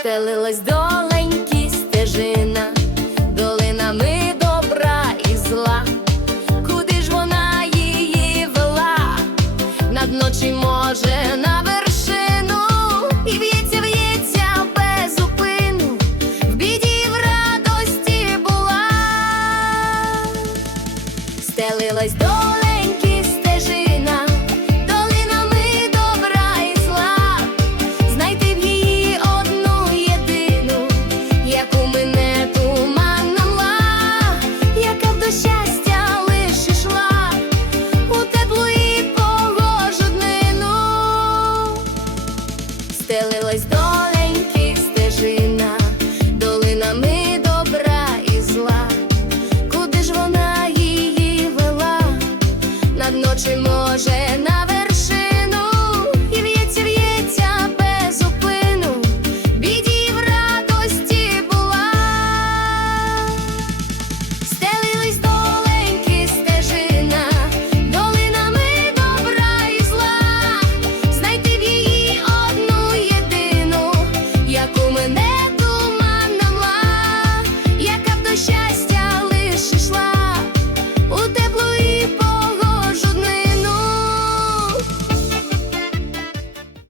Стелилась доленькі стежина, долина ми добра і зла, куди ж вона її вела, над ночі може на вершину, і в'ється, в'ється без зупину, в біді в радості була, стелилась доленьки стелилась доля.